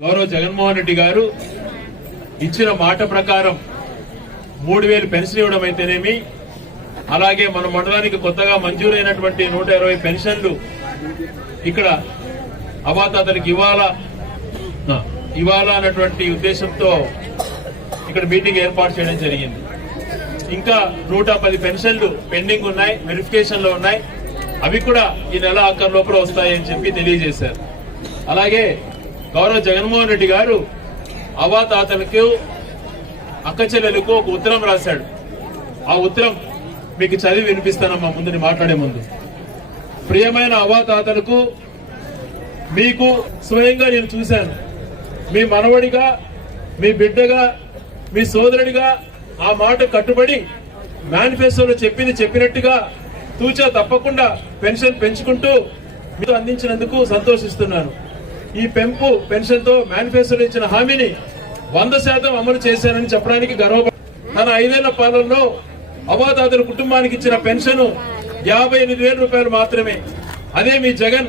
గౌరవ జగన్మోహన్ రెడ్డి గారు ఇచ్చిన మాట ప్రకారం మూడు వేలు పెన్షన్ ఇవ్వడం అయితేనేమి అలాగే మన మండలానికి కొత్తగా మంజూరైనటువంటి నూట ఇరవై పెన్షన్లు ఇక్కడ అవాతాతలకు ఇవాళ ఇవాళ అన్నటువంటి ఉద్దేశంతో ఇక్కడ మీటింగ్ ఏర్పాటు చేయడం జరిగింది. ఇంకా నూట పది పెన్షన్లు పెండింగ్ ఉన్నాయి వెరిఫికేషన్లో ఉన్నాయి. అవి కూడా ఈ నెల ఆఖరు లోపల వస్తాయని చెప్పి తెలియజేశారు. అలాగే గౌరవ జగన్మోహన్ రెడ్డి గారు అవాతాతలకు అక్క చెల్లెలకు ఒక ఉత్తరం రాశాడు. ఆ ఉత్తరం మీకు చదివి వినిపిస్తానమ్మా ముందు మాట్లాడే ముందు. ప్రియమైన అవాతాతలకు మీకు స్వయంగా నేను చూశాను. మీ మనవడిగా మీ బిడ్డగా మీ సోదరుడిగా ఆ మాట కట్టుబడి మేనిఫెస్టోలో చెప్పింది చెప్పినట్టుగా తూచా తప్పకుండా పెన్షన్ పెంచుకుంటూ మీరు అందించినందుకు సంతోషిస్తున్నాను. ఈ పెంపు పెన్షన్తో మేనిఫెస్టోలో ఇచ్చిన హామీని వంద శాతం అమలు చేశానని చెప్పడానికి గర్వపడ తన ఐదేళ్ళ పాలనలో అవాతాదుల కుటుంబానికి ఇచ్చిన పెన్షన్ యాభై ఎనిమిది వేల రూపాయలు మాత్రమే. అదే మీ జగన్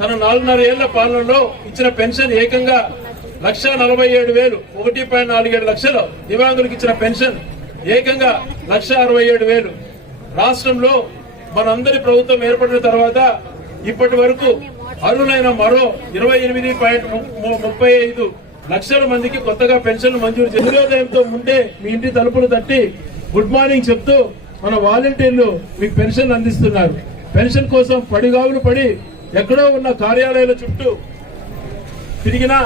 తన నాలుగున్నర ఏళ్ళ పాలనలో ఇచ్చిన పెన్షన్ ఏకంగా లక్ష నలభై ఏడు వేలు ఒకటి పాయింట్ నాలుగేడు లక్షలు దివ్యాంగులకు ఇచ్చిన పెన్షన్ ఏకంగా లక్ష అరవై ఏడు వేలు. రాష్ట్రంలో మనందరి ప్రభుత్వం ఏర్పడిన తర్వాత ఇప్పటి వరకు అర్హులైన మరో ఇరవై ఎనిమిది పాయింట్ ముప్పై ఐదు లక్షల మందికి కొత్తగా పెన్షన్లు మంజూరు చేసి సూర్యోదయంతో ముందే మీ ఇంటి తలుపులు తట్టి గుడ్ మార్నింగ్ చెప్తూ మన వాలంటీర్లు మీకు పెన్షన్ అందిస్తున్నారు. పెన్షన్ కోసం పడిగావులు పడి ఎక్కడో ఉన్న కార్యాలయాల చుట్టూ తిరిగినా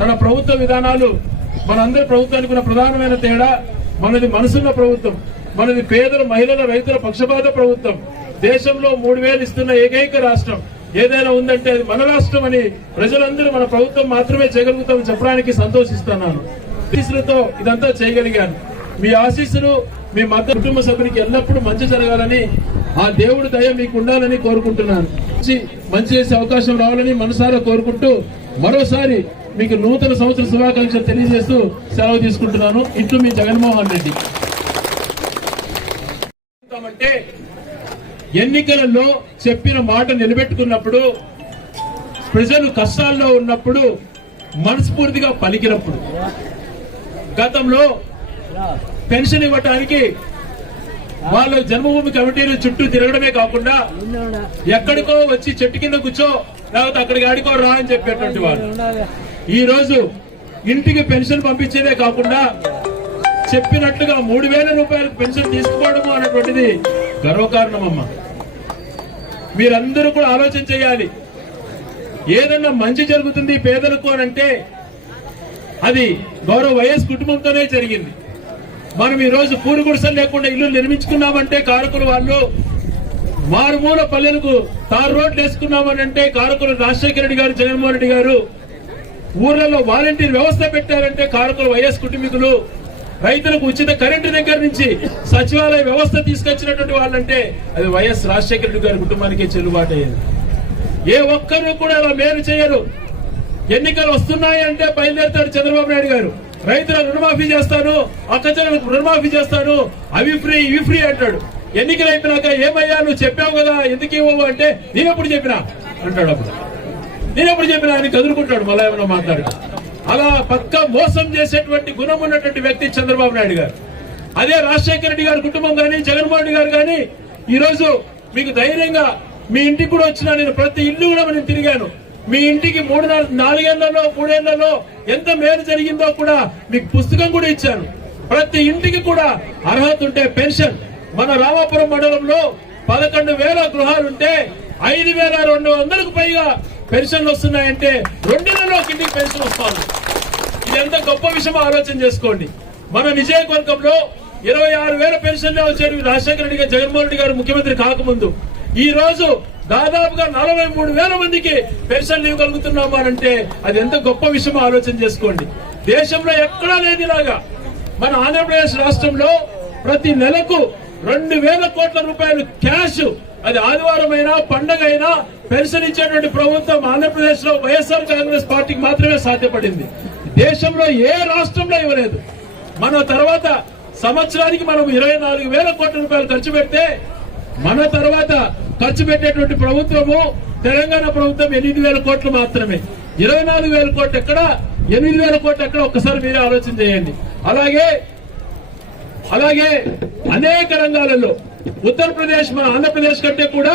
తన ప్రభుత్వ విధానాలు మనందరి ప్రభుత్వానికి ఉన్న ప్రధానమైన తేడా మనది మనసున్న ప్రభుత్వం మనది పేదల మహిళల రైతుల పక్షపాత ప్రభుత్వం. దేశంలో మూడు వేలు ఇస్తున్న ఏకైక రాష్ట్రం ఏదైనా ఉందంటే అది మన రాష్ట్రం అని ప్రజలందరూ మన ప్రభుత్వం మాత్రమే చేయగలుగుతామని చెప్పడానికి సంతోషిస్తున్నాను. ఆశీస్సులతో ఇదంతా చేయగలిగాను. మీ ఆశీస్సులు మీ మద్దతు కుటుంబ సభ్యునికి ఎల్లప్పుడూ మంచి జరగాలని ఆ దేవుడి దయ మీకు ఉండాలని కోరుకుంటున్నాను. మంచి- మంచి చేసే అవకాశం రావాలని మనసారా కోరుకుంటూ మరోసారి మీకు నూతన సంవత్సర శుభాకాంక్షలు తెలియజేస్తూ సెలవు తీసుకుంటున్నాను. ఇట్లు మీ జగన్మోహన్ రెడ్డి అంటే ఎన్నికలలో చెప్పిన మాట నిలబెట్టుకున్నప్పుడు ప్రజలు కష్టాల్లో ఉన్నప్పుడు మనస్ఫూర్తిగా పలికినప్పుడు. గతంలో పెన్షన్ ఇవ్వటానికి వాళ్ళు జన్మభూమి కమిటీలు చుట్టూ తిరగడమే కాకుండా ఎక్కడికో వచ్చి చెట్టు కింద కూర్చో లేకపోతే అక్కడికి ఆడుకో రా అని చెప్పేటువంటి వాళ్ళు. ఈ రోజు ఇంటికి పెన్షన్ పంపించేదే కాకుండా చెప్పినట్లుగా మూడు వేల రూపాయలకు పెన్షన్ తీసుకోవడము అనేటువంటిది గర్వకారణమమ్మా. మీరందరూ కూడా ఆలోచన చేయాలి. ఏదన్నా మంచి జరుగుతుంది పేదలకు అని అంటే అది గౌరవ వైఎస్ కుటుంబంతోనే జరిగింది. మనం ఈరోజు పూరి గుడిసెలు లేకుండా ఇల్లు నిర్మించుకున్నామంటే కారకులు వాళ్ళు మారుమూల పల్లెలకు తారు రోడ్లు వేసుకున్నామని అంటే కారకులు రాజశేఖర రెడ్డి గారు జగన్మోహన్ రెడ్డి గారు ఊర్లలో వాలంటీర్ వ్యవస్థ పెట్టారంటే కారకులు వైఎస్ కుటుంబీకులు రైతులకు ఉచిత కరెంటు దగ్గర నుంచి సచివాలయ వ్యవస్థ తీసుకొచ్చినటువంటి వాళ్ళంటే అది వైఎస్ రాజశేఖర రెడ్డి గారి కుటుంబానికే చెల్లుబాటు అయ్యేది ఏ ఒక్కరు కూడా అలా మేలు చేయరు. ఎన్నికలు వస్తున్నాయి అంటే బయలుదేరుతాడు చంద్రబాబు నాయుడు గారు. రైతుల రుణమాఫీ చేస్తాను అక్కచెల్లెలకు రుణమాఫీ చేస్తాను అవి ఫ్రీ ఇవి ఫ్రీ అంటాడు. ఎన్నికలు అయిపోయినాక ఏమయ్యా నువ్వు చెప్పావు కదా ఎందుకు ఇవ్వవు అంటే నేనెప్పుడు చెప్పినా అంటాడు అప్పుడు. నేనెప్పుడు చెప్పినా అని కదులుకుంటాడు మళ్ళా ఏమైనా మాట్లాడు అలా పక్క మోసం చేసేటువంటి గుణం ఉన్నటువంటి వ్యక్తి చంద్రబాబు నాయుడు గారు. అదే రాజశేఖర రెడ్డి గారి కుటుంబం కానీ జగన్మోహన్ రెడ్డి గారు కానీ ఈరోజు మీకు ధైర్యంగా మీ ఇంటికి కూడా వచ్చిన నేను ప్రతి ఇల్లు కూడా నేను తిరిగాను. మీ ఇంటికి మూడు నాలుగు నాలుగేళ్ళలో మూడేళ్ళలో ఎంత మేలు జరిగిందో కూడా మీకు పుస్తకం కూడా ఇచ్చాను. ప్రతి ఇంటికి కూడా అర్హత ఉంటే పెన్షన్. మన రామాపురం మండలంలో పదకొండు వేల గృహాలుంటే ఐదు వేల రెండు వందలకు పైగా పెన్షన్లు వస్తున్నాయంటే రెండు నెలల్లో కిందికి పెన్షన్ వస్తుంది ఇది ఎంత గొప్ప విషయం ఆలోచన చేసుకోండి. మన నియోజకవర్గంలో ఇరవై ఆరు వేల పెన్షన్లే వచ్చారు రాజశేఖర రెడ్డి గారు జగన్మోహన్ రెడ్డి గారు ముఖ్యమంత్రి కాకముందు. ఈ రోజు దాదాపుగా నలభై మూడు వేల మందికి పెన్షన్లు ఇవ్వగలుగుతున్నాము అంటే అది ఎంత గొప్ప విషయం ఆలోచన చేసుకోండి. దేశంలో ఎక్కడా లేదు ఇలాగా మన ఆంధ్రప్రదేశ్ రాష్ట్రంలో ప్రతి నెలకు రెండు వేల కోట్ల రూపాయలు క్యాష్ అది ఆదివారం అయినా పండగ అయినా పెన్షన్ ఇచ్చేటువంటి ప్రభుత్వం ఆంధ్రప్రదేశ్లో వైఎస్ఆర్ కాంగ్రెస్ పార్టీకి మాత్రమే సాధ్యపడింది. దేశంలో ఏ రాష్ట్రంలో ఇవ్వలేదు. మన తర్వాత సంవత్సరానికి మనం ఇరవై నాలుగు వేల కోట్ల రూపాయలు ఖర్చు పెడితే మన తర్వాత ఖర్చు పెట్టేటువంటి ప్రభుత్వము తెలంగాణ ప్రభుత్వం ఎనిమిది వేల కోట్లు మాత్రమే. ఇరవై నాలుగు వేల కోట్లు ఎక్కడ? ఎనిమిది వేల కోట్లు ఎక్కడ? ఒక్కసారి మీరే ఆలోచన చేయండి. అలాగే అలాగే అనేక రంగాలలో ఉత్తరప్రదేశ్ మన ఆంధ్రప్రదేశ్ కంటే కూడా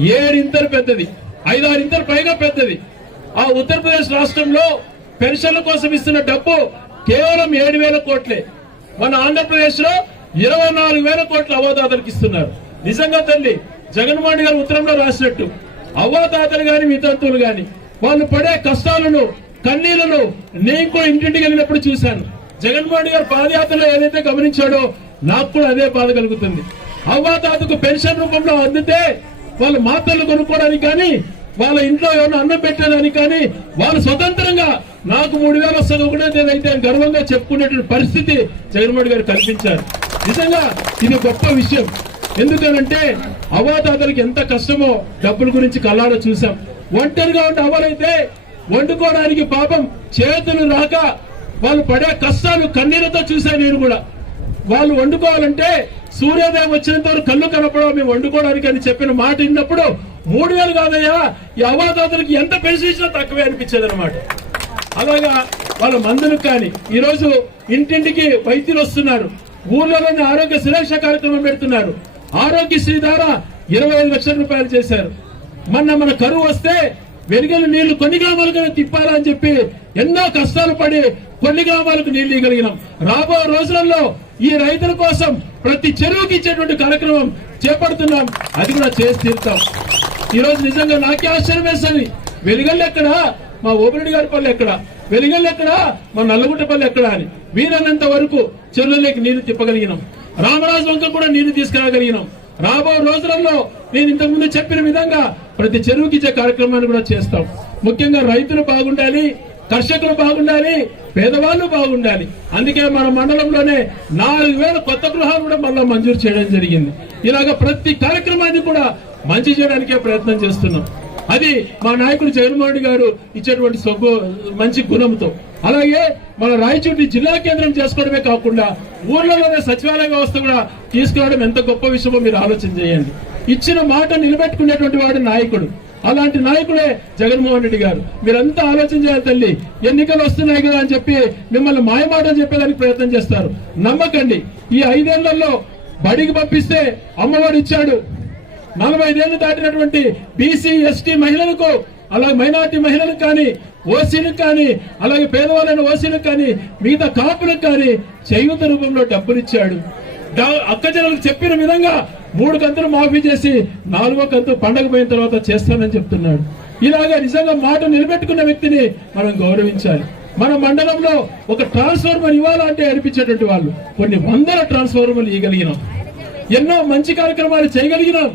ఏడింతలు పెద్దది ఐదారింతలు పైగా పెద్దది. ఆ ఉత్తరప్రదేశ్ రాష్ట్రంలో పెన్షన్ల కోసం ఇస్తున్న డబ్బు కేవలం ఏడు వేల కోట్లే. మన ఆంధ్రప్రదేశ్లో ఇరవై నాలుగు వేల కోట్ల అవ్వదాతలకు ఇస్తున్నారు. నిజంగా తల్లి జగన్మోహన్ గారు ఉత్తరంలో రాసినట్టు అవ్వాతాతలు గాని వితంతువులు గాని వాళ్ళు పడే కష్టాలను కన్నీళ్ళను నేను కూడా ఇంటింటికి వెళ్ళినప్పుడు చూశాను. జగన్మోహన్ గారు పాదయాత్రలో ఏదైతే గమనించాడో నాకు కూడా అదే బాధ కలుగుతుంది. అవ్వాతాతకు పెన్షన్ రూపంలో అందితే వాళ్ళు మాత్రలు కొనుక్కోవడానికి కానీ వాళ్ళ ఇంట్లో ఏమైనా అన్నం పెట్టడానికి కానీ వాళ్ళు స్వతంత్రంగా నాకు మూడు వేలు వస్తుంది ఒకటే నేనైతే గర్వంగా చెప్పుకునేటువంటి పరిస్థితి జగన్మోహన్ గారు కల్పించారు. నిజంగా ఇది గొప్ప విషయం. ఎందుకనంటే అవ్వాతాతలకి ఎంత కష్టమో డబ్బుల గురించి కళ్ళాడో చూసాం ఒంటరిగా ఉంటే అవలైతే వండుకోవడానికి పాపం చేతులు రాక వాళ్ళు పడే కష్టాలు కన్నీళ్ళతో చూశాను నేను కూడా. వాళ్ళు వండుకోవాలంటే సూర్యోదయం వచ్చినంత వరకు కళ్ళు కనపడవు మేము వండుకోవడానికి అని చెప్పిన మాట విన్నప్పుడు మూడు వేలు కాదయ్యా ఈ అవాతాతలకి ఎంత పెన్షన్ ఇచ్చినా తక్కువే అనిపించేది అనమాట అలాగా వాళ్ళ మందులకు కానీ ఈ రోజు ఇంటింటికి వైద్యులు వస్తున్నారు ఊర్లలోని ఆరోగ్య సురక్ష కార్యక్రమం పెడుతున్నారు. ఆరోగ్యశ్రీ ద్వారా ఇరవై ఐదు లక్షల రూపాయలు చేశారు. మొన్న మన కరువు వస్తే వెలుగల నీళ్ళు కొన్ని గ్రామాలకు తిప్పాలని చెప్పి ఎన్నో కష్టాలు పడి కొన్ని గ్రామాలకు నీళ్ళు ఇవ్వగలిగినాం. రాబో రోజులలో ఈ రైతుల కోసం ప్రతి చెరువుకి ఇచ్చేటువంటి కార్యక్రమం చేపడుతున్నాం. అది కూడా చేసి తీరుతాం. ఈ రోజు నిజంగా నాకే ఆశ్చర్యం వేస్తుంది. వెలుగల్లు ఎక్కడ? మా ఓపిరెడ్డి గారి పల్లె ఎక్కడ? వెలుగల్లు ఎక్కడ? మా నల్లగుట్ట పల్లె ఎక్కడ అని. వీరన్నంత వరకు చెరువులోకి నీళ్ళు తిప్పగలిగినాం. రామరాజు వంక కూడా నీళ్ళు తీసుకురాగలిగినాం. రాబో రోజులలో నేను ఇంతకుముందు చెప్పిన విధంగా ప్రతి చెరువుకి ఇచ్చే కార్యక్రమాన్ని కూడా చేస్తాం. ముఖ్యంగా రైతులు బాగుండాలి. కర్షకులు బాగుండాలి పేదవాళ్ళు బాగుండాలి. అందుకే మన మండలంలోనే నాలుగు వేల కొత్త గృహాలు కూడా మళ్ళీ మంజూరు చేయడం జరిగింది. ఇలాగ ప్రతి కార్యక్రమాన్ని కూడా మంచి చేయడానికే ప్రయత్నం చేస్తున్నాం. అది మా నాయకుడు జగన్మోహన్ గారు ఇచ్చేటువంటి సొగ్గు మంచి గుణంతో. అలాగే మన రాయచూటి జిల్లా కేంద్రం చేసుకోవడమే కాకుండా ఊర్లలోనే సచివాలయ వ్యవస్థ కూడా తీసుకురావడం ఎంత గొప్ప విషయమో మీరు ఆలోచన చేయండి. ఇచ్చిన మాట నిలబెట్టుకునేటువంటి వాడు నాయకుడు. అలాంటి నాయకుడే జగన్మోహన్ రెడ్డి గారు. మీరంతా ఆలోచన చేయాలి తల్లి. ఎన్నికలు వస్తున్నాయి కదా అని చెప్పి మిమ్మల్ని మాయమాటలు చెప్పేదానికి ప్రయత్నం చేస్తారు. నమ్మకండి. ఈ ఐదేళ్ళలో బడికి పంపిస్తే అమ్మఒడి ఇచ్చాడు. నలభై ఐదేళ్ళు దాటినటువంటి బీసీ ఎస్టీ మహిళలకు అలాగే మైనార్టీ మహిళలకు కానీ ఓసీలకు కానీ అలాగే పేదవాళ్ళైన ఓసీలకు కానీ మిగతా కాపులకు కానీ చేయూత రూపంలో డబ్బులు ఇచ్చాడు. అక్కజనులకు చెప్పిన విధంగా మూడు కంతులు మాఫీ చేసి నాలుగో కంతు పండగ పోయిన తర్వాత చేస్తానని చెప్తున్నాడు. ఇలాగా నిజంగా మాట నిలబెట్టుకున్న వ్యక్తిని మనం గౌరవించాలి. మన మండలంలో ఒక ట్రాన్స్ఫార్మర్ ఇవ్వాలంటే అనిపించేటువంటి వాళ్ళు కొన్ని వందల ట్రాన్స్ఫార్మర్లు ఇవ్వగలిగినాం. ఎన్నో మంచి కార్యక్రమాలు చేయగలిగినాం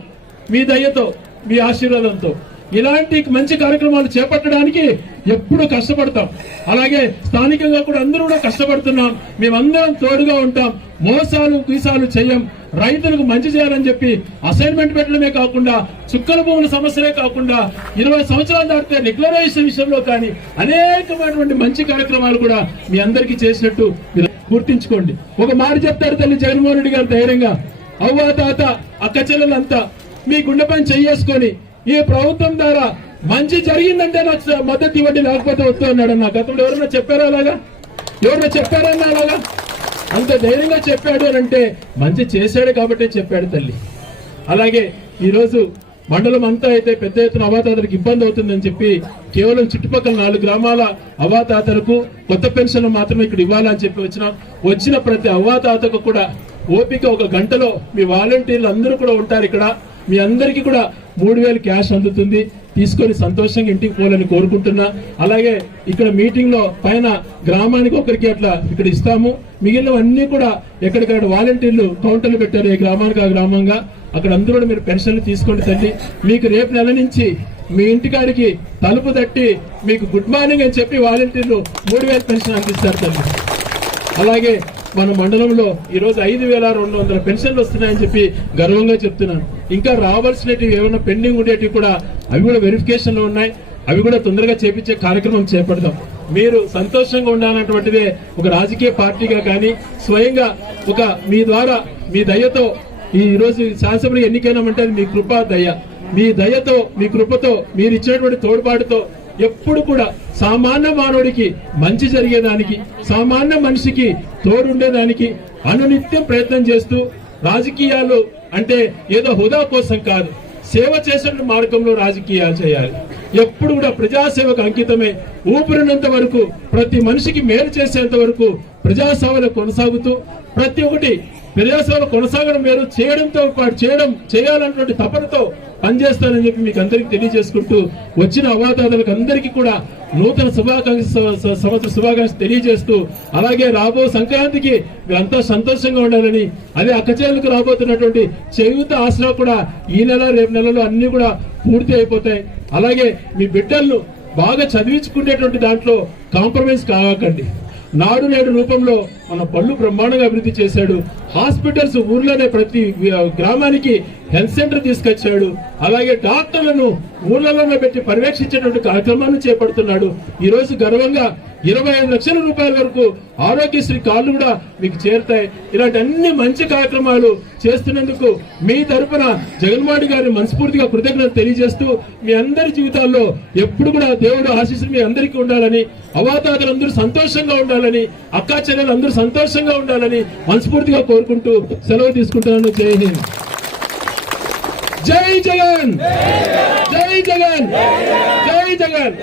మీ దయతో మీ ఆశీర్వాదంతో. ఇలాంటి మంచి కార్యక్రమాలు చేపట్టడానికి ఎప్పుడు కష్టపడతాం. అలాగే స్థానికంగా కూడా అందరూ కూడా కష్టపడుతున్నాం. మేమందరం తోడుగా ఉంటాం. మోసాలు గీసాలు చేయం. రైతులకు మంచి చేయాలని చెప్పి అసైన్మెంట్ పెట్టడమే కాకుండా చుక్కల భూముల సమస్యలే కాకుండా ఇరవై సంవత్సరాలు దాటితే డిక్లరేషన్ విషయంలో కానీ అనేకమైనటువంటి మంచి కార్యక్రమాలు కూడా మీ అందరికీ చేసినట్టు మీరు గుర్తించుకోండి. ఒక మాట చెప్తారు తల్లి జగన్మోహన్ రెడ్డి గారు ధైర్యంగా అవ్వ తాత అక్క చెల్లెలంతా మీ గుండె పని చెయ్యేసుకొని ఈ ప్రభుత్వం ద్వారా మంచి జరిగిందంటే నాకు మద్దతు ఇవ్వండి లేకపోతే వస్తూ అన్నాడు నా గతంలో ఎవరైనా చెప్పారా అలాగా? ఎవరైనా చెప్పారన్నా అలాగా? అంత ధైర్యంగా చెప్పాడు అని అంటే మంచి చేశాడు కాబట్టే చెప్పాడు తల్లి. అలాగే ఈరోజు మండలం అంతా అయితే పెద్ద ఎత్తున అవాతాతలకు ఇబ్బంది అవుతుందని చెప్పి కేవలం చుట్టుపక్కల నాలుగు గ్రామాల అవాతాతలకు కొత్త పెన్షన్ మాత్రమే ఇక్కడ ఇవ్వాలని చెప్పి వచ్చినాం వచ్చిన ప్రతి అవ్వాతాతకు కూడా ఓపిక ఒక గంటలో మీ వాలంటీర్లు అందరూ కూడా ఉంటారు ఇక్కడ. మీ అందరికీ కూడా మూడు వేలు క్యాష్ అందుతుంది. తీసుకొని సంతోషంగా ఇంటికి పోవాలని కోరుకుంటున్నా. అలాగే ఇక్కడ మీటింగ్లో పైన గ్రామానికి ఒకరికి అట్లా ఇక్కడ ఇస్తాము. మిగిలినవన్నీ కూడా ఎక్కడికక్కడ వాలంటీర్లు కౌంటర్లు పెట్టారు ఏ గ్రామానికి ఆ గ్రామంగా. అక్కడ అందరూ కూడా మీరు పెన్షన్లు తీసుకోండి తల్లి. మీకు రేపు నెల నుంచి మీ ఇంటికాడికి తలుపు తట్టి మీకు గుడ్ మార్నింగ్ అని చెప్పి వాలంటీర్లు మూడు వేలు పెన్షన్ అందిస్తారు తల్లి. అలాగే మన మండలంలో ఈరోజు ఐదు వేల రెండు వందల పెన్షన్లు వస్తున్నాయని చెప్పి గర్వంగా చెప్తున్నాను. ఇంకా రావాల్సినవి ఏమైనా పెండింగ్ ఉండేటివి కూడా అవి కూడా వెరిఫికేషన్లు ఉన్నాయి. అవి కూడా తొందరగా చేపించే కార్యక్రమం చేపడదాం. మీరు సంతోషంగా ఉండాలన్నటువంటిదే ఒక రాజకీయ పార్టీగా కానీ స్వయంగా ఒక మీ ద్వారా మీ దయతో ఈ రోజు ఎన్నికైనా ఎన్నికైనామంటే అది మీ కృప దయ. మీ దయతో మీ కృపతో మీరు ఇచ్చినటువంటి తోడ్పాటుతో ఎప్పుడు కూడా సామాన్య మానవుడికి మంచి జరిగేదానికి సామాన్య మనిషికి తోడుండేదానికి అనునిత్యం ప్రయత్నం చేస్తూ రాజకీయాలు అంటే ఏదో హుదా కోసం కాదు సేవ చేసిన మార్గంలో రాజకీయాలు చేయాలి. ఎప్పుడు కూడా ప్రజాసేవకు అంకితమే ఊపిరినంత వరకు ప్రతి మనిషికి మేలు చేసేంత వరకు ప్రజాసేవలు కొనసాగుతూ ప్రతి ఒక్కటి ప్రజాసేవలు కొనసాగడం వేరు చేయడంతో పాటు చేయడం చేయాలన్నటువంటి తపనతో పనిచేస్తానని చెప్పి మీకు అందరికీ తెలియజేసుకుంటూ వచ్చిన అవాతాదులకు అందరికీ కూడా నూతన శుభాకాంక్ష సంవత్సర శుభాకాంక్ష తెలియజేస్తూ అలాగే రాబో సంక్రాంతికి మీరంతా సంతోషంగా ఉండాలని అదే అక్కచేలకు రాబోతున్నటువంటి చేయూత ఆసరా కూడా ఈ నెల రేపు నెలలో అన్ని కూడా పూర్తి అయిపోతాయి. అలాగే మీ బిడ్డలను బాగా చదివించుకునేటువంటి దాంట్లో కాంప్రమైజ్ కావకండి. నాడు నేడు రూపంలో మన పళ్ళు బ్రహ్మాండంగా అభివృద్ధి చేశాడు. హాస్పిటల్స్ ఊర్లోనే ప్రతి గ్రామానికి హెల్త్ సెంటర్ తీసుకొచ్చాడు. అలాగే డాక్టర్లను ఊర్లలోనే పెట్టి పర్యవేక్షించేటువంటి కార్యక్రమాన్ని చేపడుతున్నాడు. ఈరోజు గర్వంగా ఇరవై ఐదు లక్షల రూపాయల వరకు ఆరోగ్యశ్రీ కార్డులు కూడా మీకు చేరుతాయి. ఇలాంటి అన్ని మంచి కార్యక్రమాలు చేస్తున్నందుకు మీ తరపున జగన్మోహన్ గారిని మనస్ఫూర్తిగా కృతజ్ఞత తెలియజేస్తూ మీ అందరి జీవితాల్లో ఎప్పుడు కూడా దేవుడు ఆశీస్సులు మీ అందరికీ ఉండాలని అవాతాదులందరూ సంతోషంగా ఉండాలని అక్కా చెల్లెలు అందరూ సంతోషంగా ఉండాలని మనస్ఫూర్తిగా కోరుకుంటూ సెలవు తీసుకుంటున్నాను. జై హింద్. జై జగన్! జై జగన్! జై జగన్!